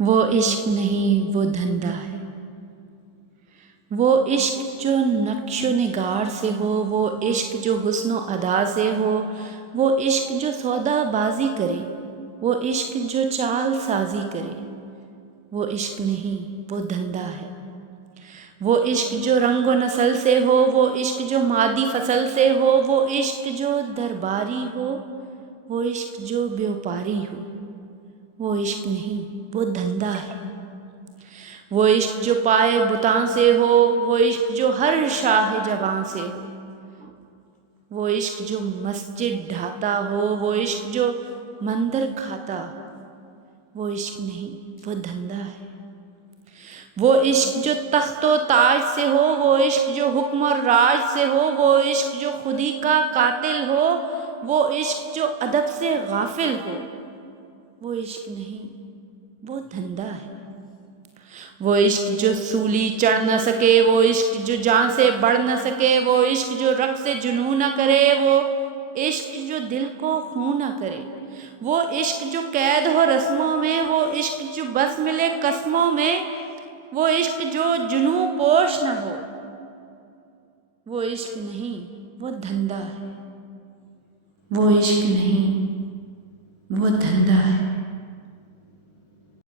وہ عشق نہیں وہ دھندہ ہے، وہ عشق جو نقش و نگار سے ہو، وہ عشق جو حسن و ادا سے ہو، وہ عشق جو سودا بازی کرے، وہ عشق جو چال سازی کرے، وہ عشق نہیں وہ دھندہ ہے، وہ عشق جو رنگ و نسل سے ہو، وہ عشق جو مادی فصل سے ہو، وہ عشق جو درباری ہو، وہ عشق جو بیوپاری ہو، وہ عشق نہیں وہ دھندہ ہے، وہ عشق جو پائے بتاں سے ہو، وہ عشق جو ہر شاہ جوان سے ہو، وہ عشق جو مسجد ڈھاتا ہو، وہ عشق جو مندر کھاتا ہو، وہ عشق نہیں وہ دھندہ ہے، وہ عشق جو تخت و تاج سے ہو، وہ عشق جو حکم اور راج سے ہو، وہ عشق جو خودی کا قاتل ہو، وہ عشق جو ادب سے غافل ہو، وہ عشق نہیں وہ دھندہ ہے، وہ عشق جو سولی چڑھ نہ سکے، وہ عشق جو جان سے بڑھ نہ سکے، وہ عشق جو رقص سے جنوں نہ کرے، وہ عشق جو دل کو خوں نہ کرے، وہ عشق جو قید ہو رسموں میں، وہ عشق جو بس ملے قسموں میں، وہ عشق جو جنوں پوش نہ ہو، وہ عشق نہیں وہ دھندہ ہے، وہ عشق نہیں وہ دھندہ ہے۔